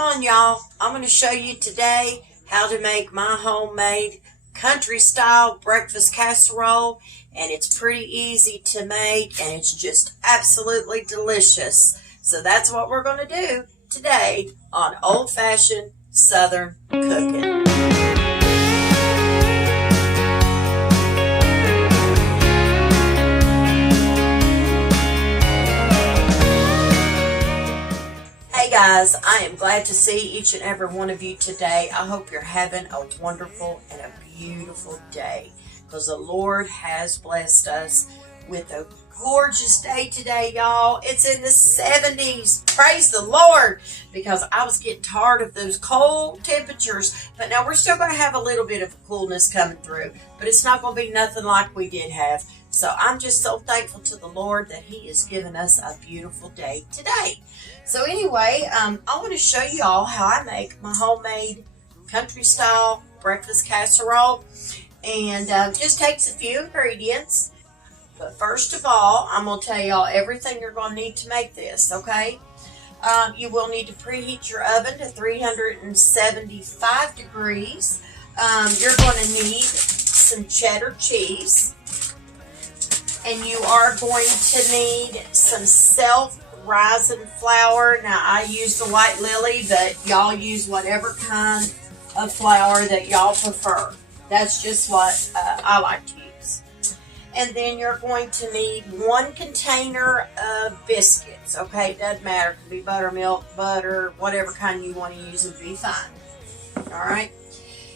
Come on, y'all. I'm going to show you today how to make my homemade country style breakfast casserole. And it's pretty easy to make, and it's just absolutely delicious. So that's what we're going to do today on old-fashioned Southern cooking. Hey guys, I am glad to see each and every one of you today. I hope you're having a wonderful and a beautiful day, because the Lord has blessed us with a gorgeous day today, y'all. It's in the 70s. Praise the Lord, because I was getting tired of those cold temperatures. But now we're still going to have a little bit of coolness coming through, but it's not going to be nothing like we did have. So I'm just so thankful to the Lord that He has given us a beautiful day today. So anyway, I want to show you all how I make my homemade country style breakfast casserole. And just takes a few ingredients. But first of all, I'm going to tell y'all everything you're going to need to make this, okay? You will need to preheat your oven to 375 degrees. You're going to need some cheddar cheese. And you are going to need some self-rising flour. Now, I use the white lily, but y'all use whatever kind of flour that y'all prefer. That's just what I like to use. And then you're going to need 1 container of biscuits. Okay, it doesn't matter. It can be buttermilk, butter, whatever kind you want to use would be fine. All right.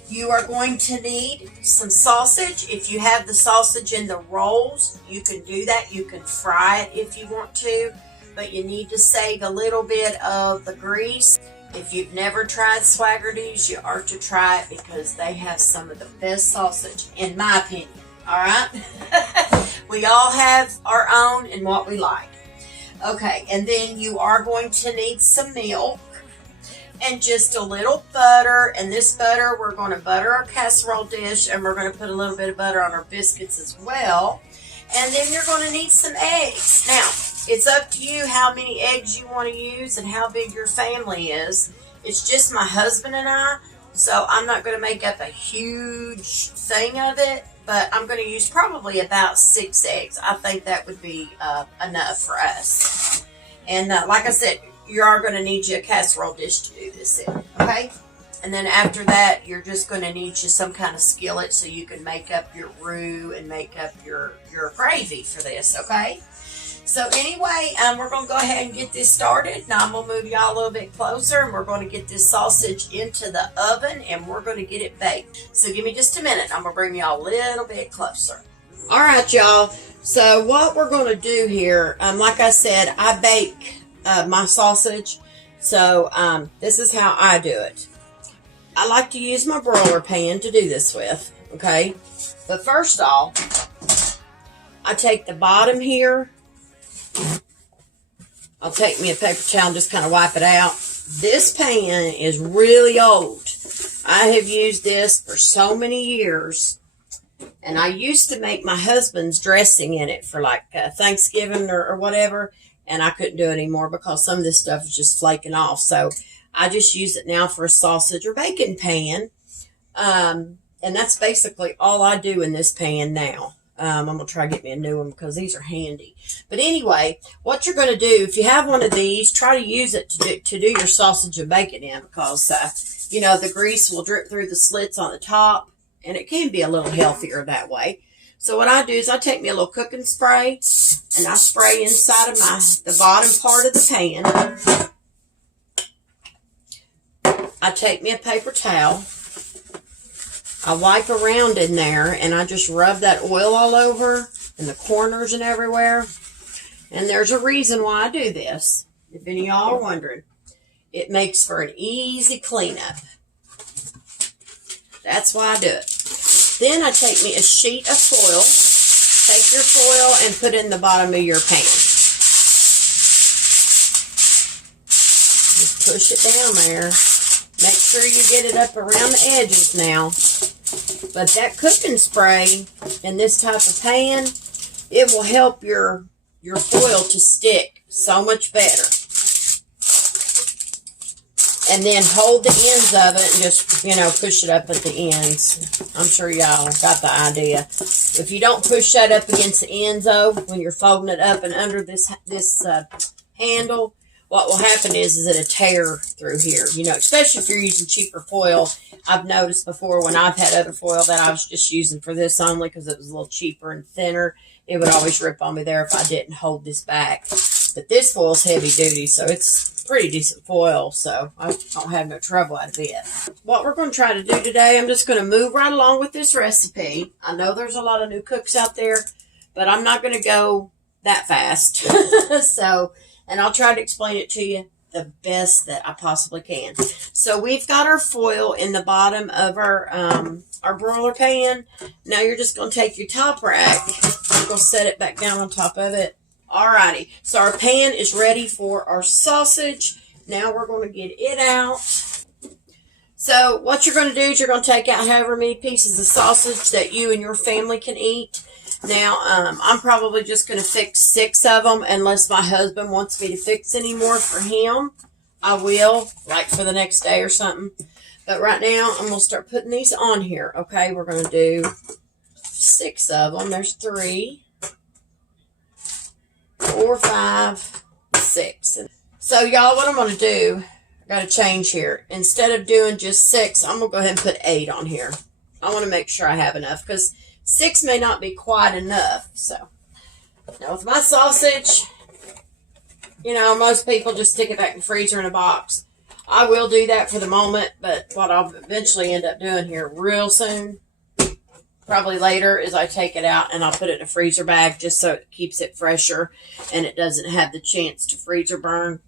You are going to need some sausage. If you have the sausage in the rolls, you can do that. You can fry it if you want to, but you need to save a little bit of the grease. If you've never tried Swaggerty's, you are to try it, because they have some of the best sausage, in my opinion. All right? We all have our own and what we like. Okay, and then you are going to need some milk and just a little butter. And this butter, we're going to butter our casserole dish, and we're going to put a little bit of butter on our biscuits as well. And then you're going to need some eggs. Now, it's up to you how many eggs you want to use and how big your family is. It's just my husband and I, so I'm not going to make up a huge thing of it, but I'm going to use probably about 6 eggs. I think that would be enough for us. And like I said, you are going to need you a casserole dish to do this in, okay? And then after that, you're just going to need you some kind of skillet so you can make up your roux and make up your gravy for this, okay? So anyway, we're going to go ahead and get this started. Now I'm going to move y'all a little bit closer, and we're going to get this sausage into the oven, and we're going to get it baked. So give me just a minute. I'm going to bring y'all a little bit closer. All right, y'all. So what we're going to do here, like I said, I bake my sausage. So this is how I do it. I like to use my broiler pan to do this with, okay? But first off, I take the bottom here. I'll take me a paper towel and just kind of wipe it out. This pan is really old. I have used this for so many years. And I used to make my husband's dressing in it for like Thanksgiving or whatever. And I couldn't do it anymore because some of this stuff is just flaking off. So I just use it now for a sausage or bacon pan. And that's basically all I do in this pan now. I'm going to try to get me a new one because these are handy. But anyway, what you're going to do, if you have one of these, try to use it to do your sausage and bacon in, because, you know, the grease will drip through the slits on the top, and it can be a little healthier that way. So what I do is I take me a little cooking spray, and I spray inside of the bottom part of the pan. I take me a paper towel. I wipe around in there, and I just rub that oil all over in the corners and everywhere. And there's a reason why I do this, if any of y'all are wondering. It makes for an easy cleanup. That's why I do it. Then I take me a sheet of foil. Take your foil and put it in the bottom of your pan. Just push it down there. Make sure you get it up around the edges now. But that cooking spray in this type of pan, it will help your foil to stick so much better. And then hold the ends of it and just, you know, push it up at the ends. I'm sure y'all got the idea. If you don't push that up against the ends, though, when you're folding it up and under this handle, what will happen is it'll tear through here. You know, especially if you're using cheaper foil. I've noticed before when I've had other foil that I was just using for this only because it was a little cheaper and thinner, it would always rip on me there if I didn't hold this back. But this foil's heavy duty, so it's pretty decent foil, so I don't have no trouble out of it. What we're going to try to do today, I'm just going to move right along with this recipe. I know there's a lot of new cooks out there, but I'm not going to go that fast. So, and I'll try to explain it to you the best that I possibly can. So we've got our foil in the bottom of our broiler pan. Now you're just going to take your top rack, you're going to set it back down on top of it. Alrighty, so our pan is ready for our sausage. Now we're going to get it out. So what you're going to do is you're going to take out however many pieces of sausage that you and your family can eat. Now, I'm probably just going to fix 6 of them unless my husband wants me to fix any more for him. I will, like for the next day or something. But right now, I'm going to start putting these on here. Okay, we're going to do 6 of them. There's 3. 4, 5, 6. So y'all, what I'm going to do, I got to change here. Instead of doing just 6, I'm going to go ahead and put 8 on here. I want to make sure I have enough because 6 may not be quite enough. So now with my sausage, you know, most people just stick it back in the freezer in a box. I will do that for the moment, but what I'll eventually end up doing here real soon, probably later, is I take it out and I'll put it in a freezer bag just so it keeps it fresher and it doesn't have the chance to freeze or burn.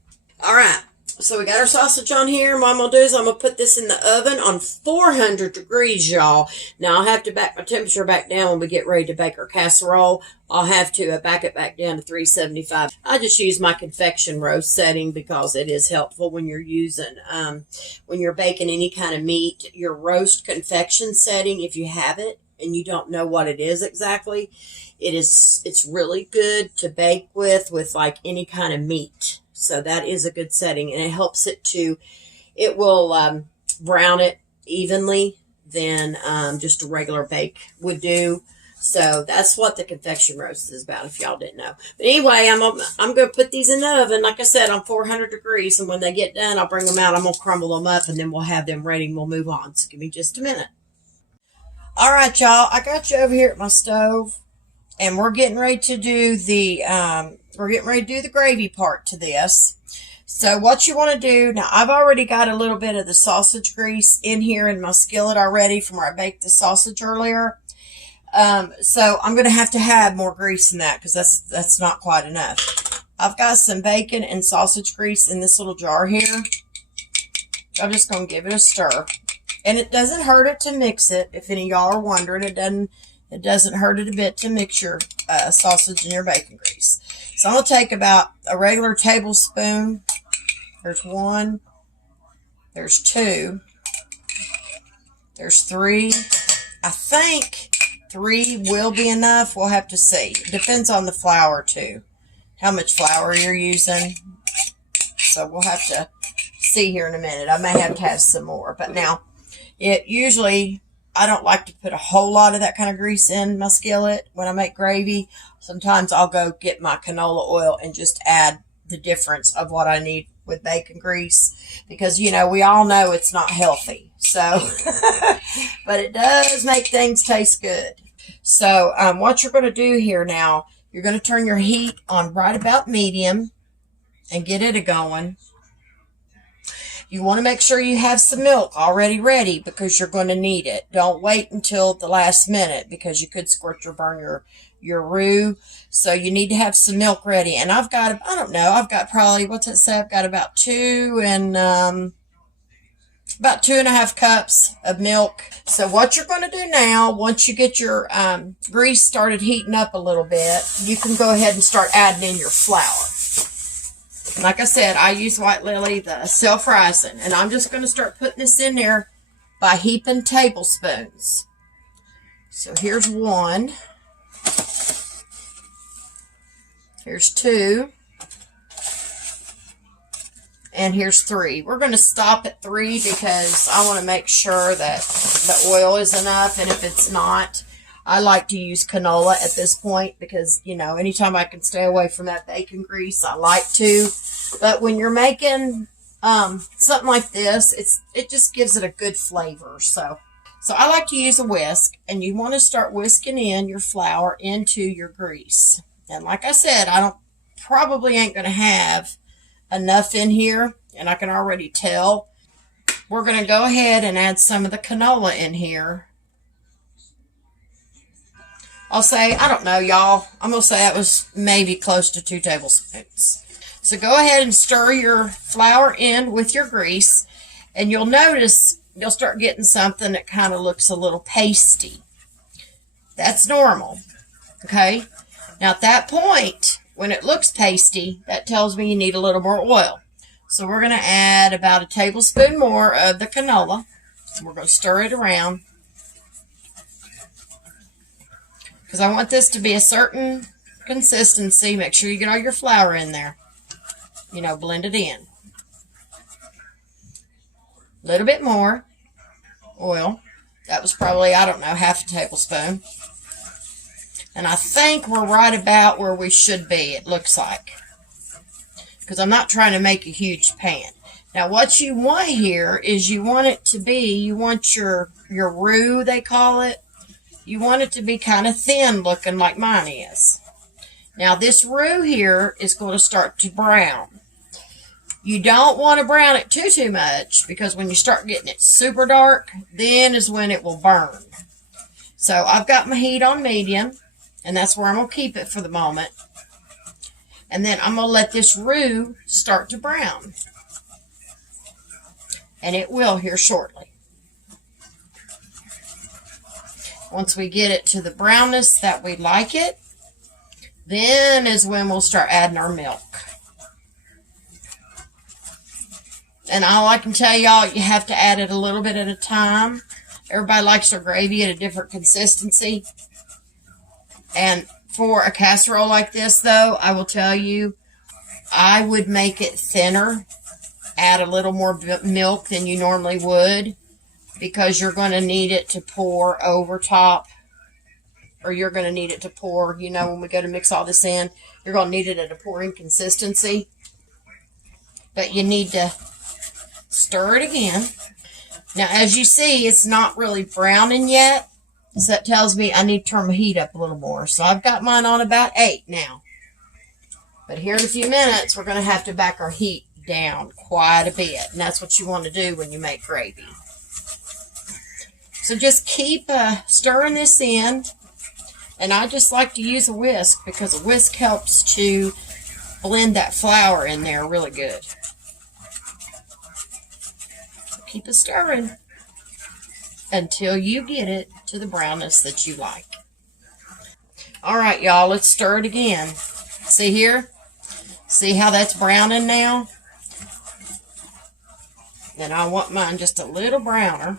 All right, so we got our sausage on here. What I'm going to do is I'm going to put this in the oven on 400 degrees, y'all. Now, I'll have to back my temperature back down when we get ready to bake our casserole. I'll have to back it back down to 375. I just use my convection roast setting because it is helpful when you're using, when you're baking any kind of meat. Your roast convection setting, if you have it, and you don't know what it is exactly, it's really good to bake with like any kind of meat. So that is a good setting, and it helps it will brown it evenly than just a regular bake would do. So that's what the convection roast is about, if y'all didn't know. But anyway, I'm going to put these in the oven, like I said, on 400 degrees, and when they get done, I'll bring them out. I'm going to crumble them up, and then we'll have them ready, and we'll move on. So give me just a minute. All right, y'all, I got you over here at my stove, and we're getting ready to do the gravy part to this. So what you want to do, now I've already got a little bit of the sausage grease in here in my skillet already from where I baked the sausage earlier. So I'm going to have more grease in that because that's not quite enough. I've got some bacon and sausage grease in this little jar here. I'm just going to give it a stir. And it doesn't hurt it to mix it. If any of y'all are wondering, it doesn't hurt it a bit to mix your sausage and your bacon grease. So I'm going to take about a regular tablespoon. There's 1. There's 2. There's 3. I think 3 will be enough. We'll have to see. It depends on the flour too. How much flour you're using. So we'll have to see here in a minute. I may have to have some more. But now, I don't like to put a whole lot of that kind of grease in my skillet when I make gravy. Sometimes I'll go get my canola oil and just add the difference of what I need with bacon grease. Because, you know, we all know it's not healthy. So, but it does make things taste good. So, what you're going to do here now, you're going to turn your heat on right about medium and get it a-going. You want to make sure you have some milk already ready because you're going to need it. Don't wait until the last minute because you could scorch or burn your roux. So you need to have some milk ready. And I've got, I don't know, I've got probably, what's it say? I've got about 2.5 cups of milk. So what you're going to do now, once you get your grease started heating up a little bit, you can go ahead and start adding in your flour. Like I said, I use White Lily, the self-rising, and I'm just going to start putting this in there by heaping tablespoons. So here's 1. Here's 2. And here's 3. We're going to stop at 3 because I want to make sure that the oil is enough. And if it's not, I like to use canola at this point because, you know, anytime I can stay away from that bacon grease, I like to. But when you're making something like this, it just gives it a good flavor. So I like to use a whisk, and you want to start whisking in your flour into your grease. And like I said, probably ain't going to have enough in here, and I can already tell. We're going to go ahead and add some of the canola in here. I'll say, I don't know, y'all. I'm going to say that was maybe close to 2 tablespoons. So go ahead and stir your flour in with your grease, and you'll notice you'll start getting something that kind of looks a little pasty. That's normal, okay? Now at that point, when it looks pasty, that tells me you need a little more oil. So we're going to add about a tablespoon more of the canola. We're going to stir it around, because I want this to be a certain consistency. Make sure you get all your flour in there. You know, blend it in. A little bit more oil. That was probably, I don't know, half a tablespoon. And I think we're right about where we should be, it looks like. Because I'm not trying to make a huge pan. Now what you want here is you want it to be, you want your roux, they call it. You want it to be kind of thin looking like mine is. Now this roux here is going to start to brown. You don't want to brown it too much, because when you start getting it super dark, then is when it will burn. So I've got my heat on medium, and that's where I'm going to keep it for the moment. And then I'm going to let this roux start to brown. And it will here shortly. Once we get it to the brownness that we like it, then is when we'll start adding our milk. And all I can tell y'all, you have to add it a little bit at a time. Everybody likes their gravy at a different consistency. And for a casserole like this, though, I will tell you, I would make it thinner. Add a little more milk than you normally would, because you're going to need it to pour over top. Or you're going to need it to pour, you know, when we go to mix all this in, you're going to need it at a pouring consistency. But you need to stir it again. Now, as you see, it's not really browning yet. So that tells me I need to turn my heat up a little more. So I've got mine on about 8 now. But here in a few minutes, we're going to have to back our heat down quite a bit. And that's what you want to do when you make gravy. So just keep stirring this in. And I just like to use a whisk, because a whisk helps to blend that flour in there really good. Keep it stirring until you get it to the brownness that you like. All right, y'all, let's stir it again. See here? See how that's browning now? And I want mine just a little browner.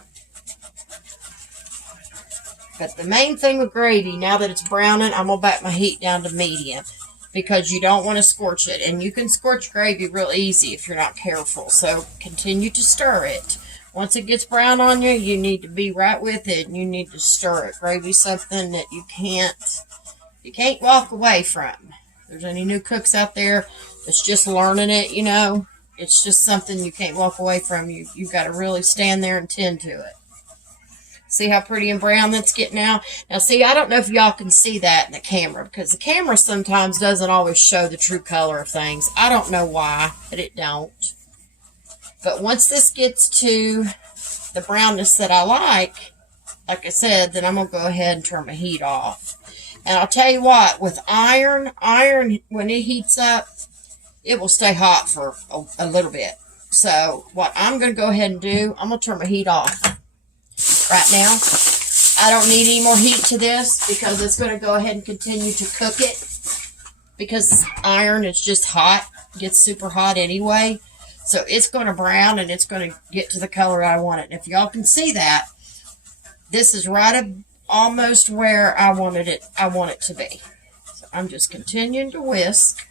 But the main thing with gravy, now that it's browning, I'm going to back my heat down to medium, because you don't want to scorch it. And you can scorch gravy real easy if you're not careful. So continue to stir it. Once it gets brown on you, you need to be right with it, and you need to stir it. Gravy's something that you can't walk away from. If there's any new cooks out there that's just learning it, you know, it's just something you can't walk away from. You've got to really stand there and tend to it. See how pretty and brown that's getting now? Now, see, I don't know if y'all can see that in the camera, because the camera sometimes doesn't always show the true color of things. I don't know why, but it don't. But once this gets to the brownness that I like I said, then I'm going to go ahead and turn my heat off. And I'll tell you what, with iron, when it heats up, it will stay hot for a little bit. So what I'm going to go ahead and do, I'm going to turn my heat off right now. I don't need any more heat to this, because it's going to go ahead and continue to cook it, because iron is just hot, gets super hot anyway. So it's going to brown, and it's going to get to the color I want it. And if y'all can see that, this is right almost where I want it to be. So I'm just continuing to whisk.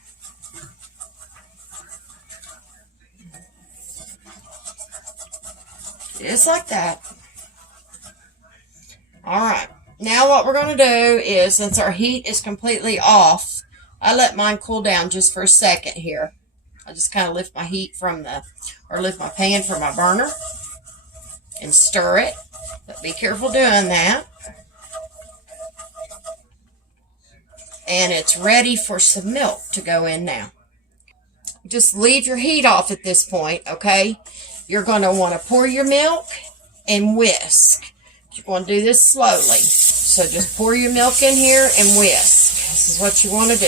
Just like that. Alright, now what we're going to do is, since our heat is completely off, I let mine cool down just for a second here. I just kind of lift my heat from lift my pan from my burner and stir it. But be careful doing that. And it's ready for some milk to go in now. Just leave your heat off at this point, okay? You're going to want to pour your milk and whisk. You're going to do this slowly. So just pour your milk in here and whisk. This is what you want to do.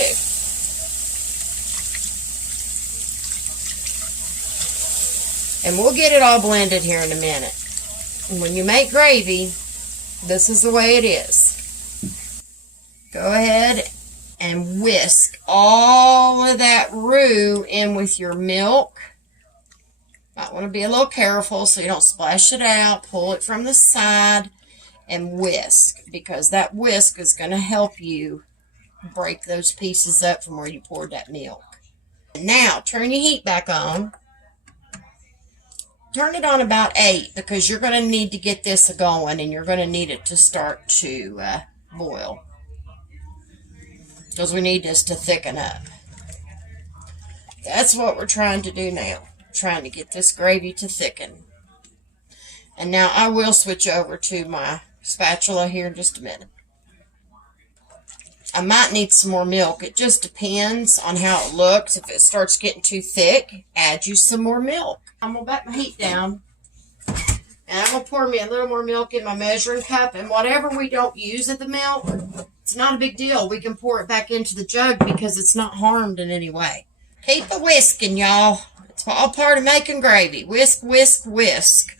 And we'll get it all blended here in a minute. And when you make gravy, this is the way it is. Go ahead and whisk all of that roux in with your milk. Might want to be a little careful so you don't splash it out. Pull it from the side and whisk, because that whisk is going to help you break those pieces up from where you poured that milk. Now, turn your heat back on. Turn it on about 8, because you're going to need to get this going, and you're going to need it to start to boil. Because we need this to thicken up. That's what we're trying to do now. Trying to get this gravy to thicken. And now I will switch over to my spatula here in just a minute. I might need some more milk. It just depends on how it looks. If it starts getting too thick, add you some more milk. I'm going to back my heat down. And I'm going to pour me a little more milk in my measuring cup. And whatever we don't use of the milk, it's not a big deal. We can pour it back into the jug because it's not harmed in any way. Keep a whisking, y'all. It's all part of making gravy. Whisk, whisk, whisk.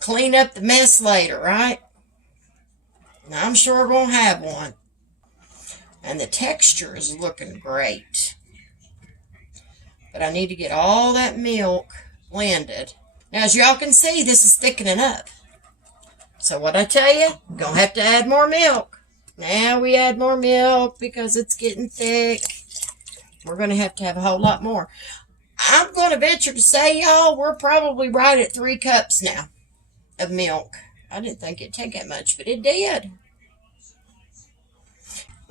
Clean up the mess later, right? I'm sure we're going to have one. And the texture is looking great. But I need to get all that milk blended. Now, as y'all can see, this is thickening up. So what I tell you, going to have to add more milk. Now we add more milk because it's getting thick. We're going to have a whole lot more. I'm going to venture to say, y'all, we're probably right at 3 cups now of milk. I didn't think it'd take that much, but it did.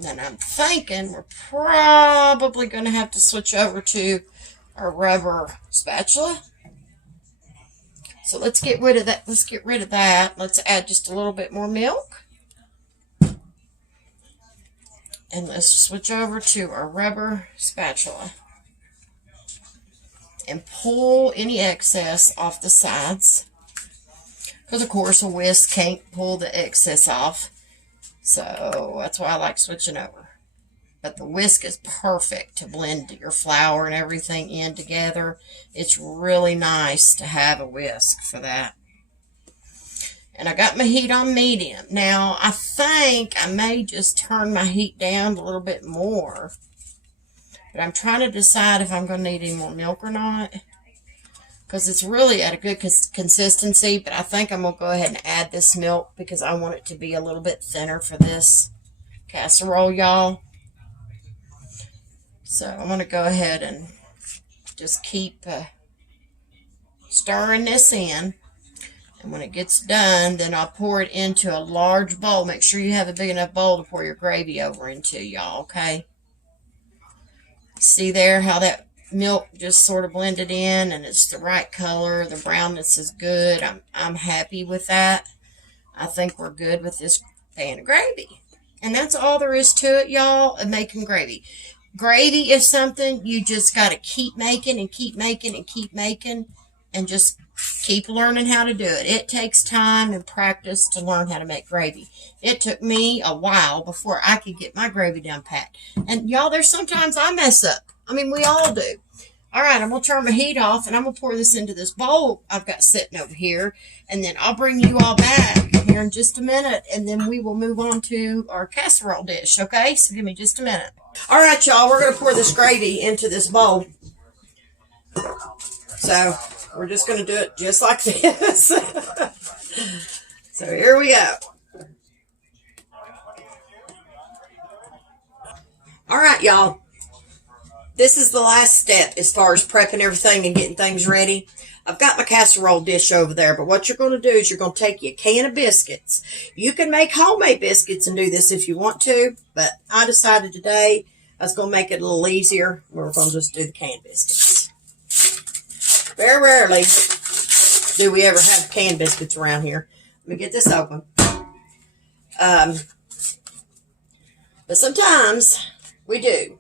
And I'm thinking we're probably going to have to switch over to our rubber spatula. So let's get rid of that. Let's add just a little bit more milk. And let's switch over to our rubber spatula. And pull any excess off the sides. Because, of course, a whisk can't pull the excess off. So that's why I like switching over. But the whisk is perfect to blend your flour and everything in together. It's really nice to have a whisk for that. And I got my heat on medium. Now, I think I may just turn my heat down a little bit more. But I'm trying to decide if I'm going to need any more milk or not. Because it's really at a good consistency. But I think I'm going to go ahead and add this milk because I want it to be a little bit thinner for this casserole, y'all. So I'm going to go ahead and just keep stirring this in. And when it gets done, then I'll pour it into a large bowl. Make sure you have a big enough bowl to pour your gravy over into, y'all, okay? See there how that milk just sort of blended in and it's the right color. The brownness is good. I'm happy with that. I think we're good with this pan of gravy. And that's all there is to it, y'all, of making gravy. Gravy is something you just got to keep making and keep making and keep making and just keep learning how to do it. It takes time and practice to learn how to make gravy. It took me a while before I could get my gravy down pat. And y'all, there's sometimes I mess up. I mean, we all do. All right, I'm going to turn my heat off and I'm going to pour this into this bowl I've got sitting over here. And then I'll bring you all back here in just a minute. And then we will move on to our casserole dish, okay? So give me just a minute. All right, y'all, we're going to pour this gravy into this bowl. So we're just going to do it just like this. So here we go. All right, y'all. This is the last step as far as prepping everything and getting things ready. I've got my casserole dish over there, but what you're going to do is you're going to take your can of biscuits. You can make homemade biscuits and do this if you want to, but I decided today I was going to make it a little easier. We're going to just do the canned biscuits. Very rarely do we ever have canned biscuits around here. Let me get this open. But sometimes we do.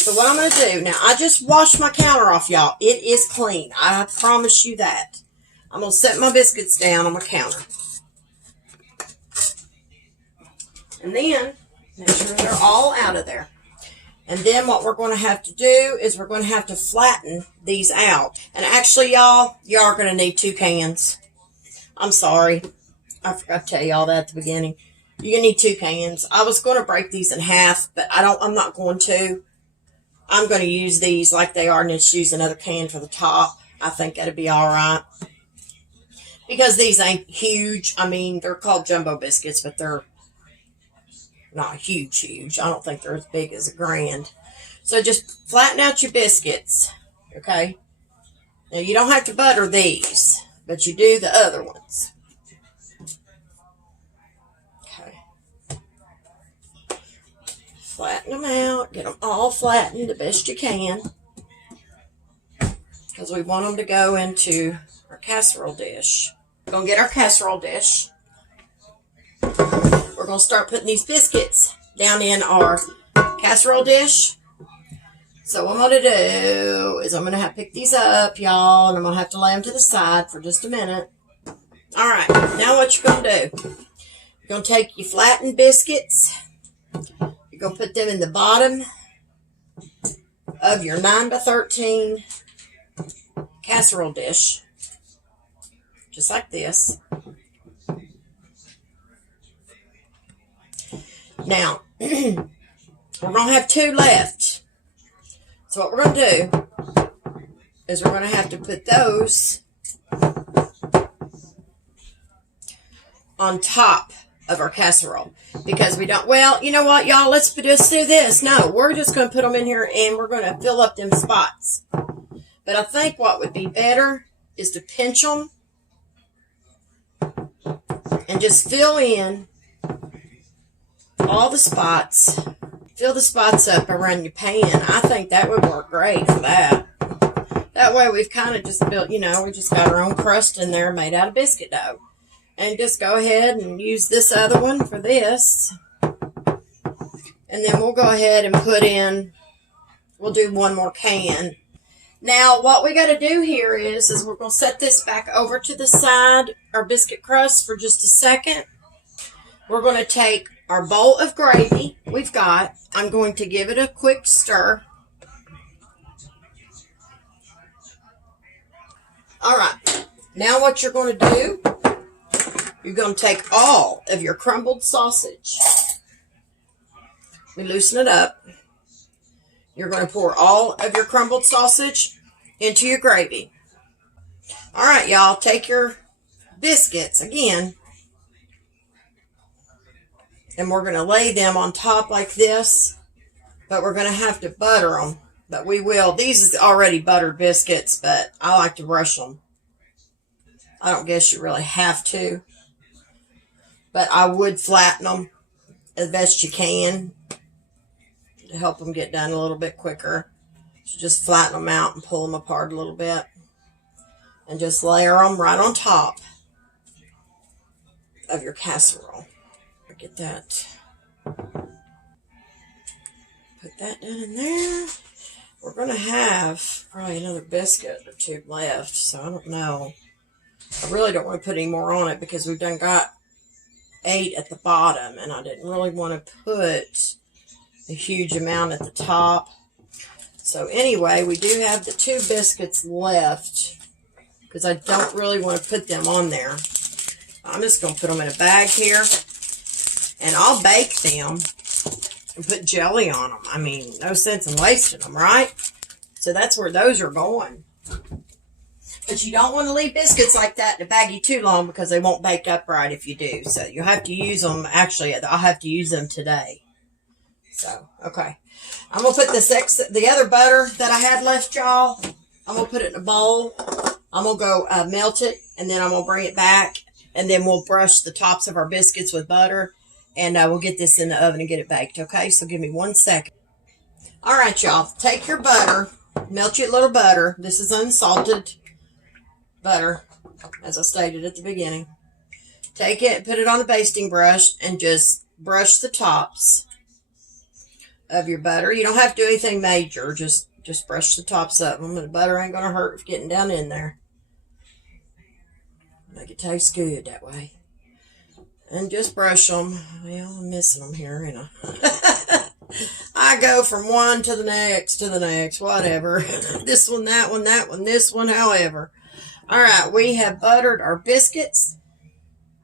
So what I'm going to do, now I just washed my counter off, y'all. It is clean. I promise you that. I'm going to set my biscuits down on my counter. And then, make sure they're all out of there. And then what we're going to have to do is we're going to have to flatten these out. And actually, y'all are going to need 2 cans. I'm sorry. I forgot to tell y'all that at the beginning. You're going to need 2 cans. I was going to break these in half, but I'm not going to. I'm going to use these like they are and just use another can for the top. I think that'd be all right. Because these ain't huge. I mean, they're called Jumbo Biscuits, but they're not huge. I don't think they're as big as a grand. So just flatten out your biscuits. Okay? Now, you don't have to butter these, but you do the other ones. Flatten them out. Get them all flattened the best you can. Because we want them to go into our casserole dish. We're going to get our casserole dish. We're going to start putting these biscuits down in our casserole dish. So what I'm going to do is I'm going to have to pick these up, y'all. And I'm going to have to lay them to the side for just a minute. Alright, now what you're going to do. You're going to take your flattened biscuits. You're going to put them in the bottom of your 9x13 casserole dish. Just like this. Now, we're going to have 2 left. So what we're going to do is we're going to have to put those on top of our casserole. Because we don't, well, you know what, y'all, let's just do this. No, we're just going to put them in here and we're going to fill up them spots. But I think what would be better is to pinch them and just fill in all the spots. Fill the spots up around your pan. I think that would work great for that. That way we've kind of just built, we just got our own crust in there made out of biscuit dough. And just go ahead and use this other one for this. And then we'll go ahead and put in, we'll do 1 more can. Now, what we got to do here is we're going to set this back over to the side, our biscuit crust, for just a second. We're going to take our bowl of gravy we've got. I'm going to give it a quick stir. All right. Now what you're going to do, you're going to take all of your crumbled sausage. Let me loosen it up. You're going to pour all of your crumbled sausage into your gravy. All right, y'all, take your biscuits again. And we're going to lay them on top like this. But we're going to have to butter them. But we will. These is already buttered biscuits, but I like to brush them. I don't guess you really have to. But I would flatten them as best you can to help them get done a little bit quicker. So just flatten them out and pull them apart a little bit. And just layer them right on top of your casserole. Get that. Put that down in there. We're going to have probably another biscuit or 2 left, so I don't know. I really don't want to put any more on it because we've done got 8 at the bottom, and I didn't really want to put a huge amount at the top. So anyway, we do have the 2 biscuits left because I don't really want to put them on there. I'm just going to put them in a bag here, and I'll bake them and put jelly on them. I mean, no sense in wasting them, right? So that's where those are going. But you don't want to leave biscuits like that in a baggie too long because they won't bake up right if you do. So you'll have to use them. Actually, I'll have to use them today. So, okay. I'm going to put the other butter that I had left, y'all. I'm going to put it in a bowl. I'm going to go melt it, and then I'm going to bring it back, and then we'll brush the tops of our biscuits with butter, and we'll get this in the oven and get it baked, okay? So give me 1 second. All right, y'all. Take your butter. Melt your little butter. This is unsalted butter, as I stated at the beginning. Take it, put it on the basting brush, and just brush the tops of your butter. You don't have to do anything major. Just brush the tops of them. And the butter ain't going to hurt if getting down in there. Make it taste good that way. And just brush them. Well, I'm missing them here, you know. I go from one to the next, whatever. This one, that one, this one, however. All right, we have buttered our biscuits.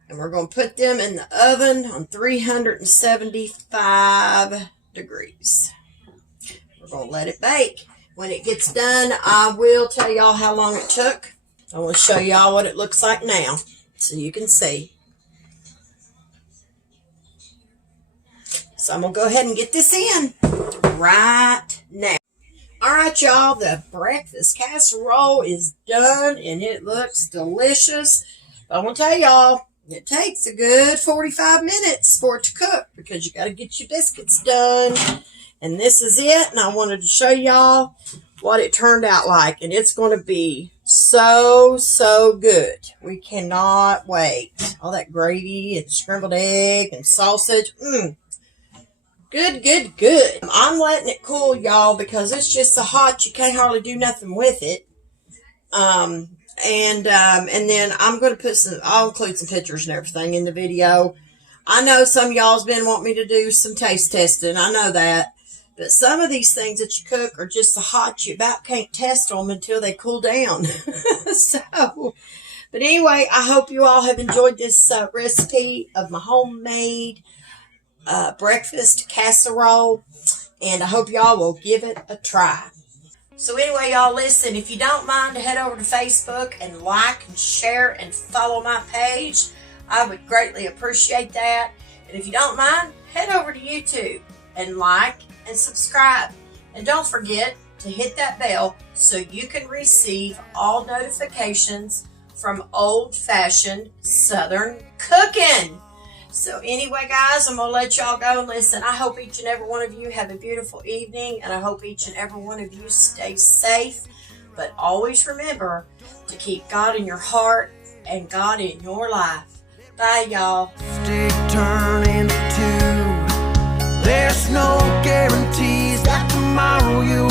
And we're going to put them in the oven on 375 degrees. We're going to let it bake. When it gets done, I will tell y'all how long it took. I want to show y'all what it looks like now so you can see. So I'm going to go ahead and get this in right now. All right, y'all, the breakfast casserole is done and it looks delicious. But I'm going to tell y'all, it takes a good 45 minutes for it to cook because you got to get your biscuits done. And this is it. And I wanted to show y'all what it turned out like. And it's going to be so, so good. We cannot wait. All that gravy and scrambled egg and sausage. Good, good, good. I'm letting it cool, y'all, because it's just so hot you can't hardly do nothing with it. And then I'm going to put I'll include some pictures and everything in the video. I know some of y'all's been wanting me to do some taste testing. I know that. But some of these things that you cook are just so hot you about can't test them until they cool down. But anyway, I hope you all have enjoyed this recipe of my homemade breakfast casserole. And I hope y'all will give it a try. So anyway, y'all, listen, if you don't mind to head over to Facebook and like and share and follow my page, I would greatly appreciate that. And if you don't mind, head over to YouTube and like and subscribe. And don't forget to hit that bell so you can receive all notifications from old-fashioned Southern cooking. So anyway, guys, I'm going to let y'all go. And listen, I hope each and every one of you have a beautiful evening. And I hope each and every one of you stay safe. But always remember to keep God in your heart and God in your life. Bye, y'all. Turning to, there's no guarantees that tomorrow you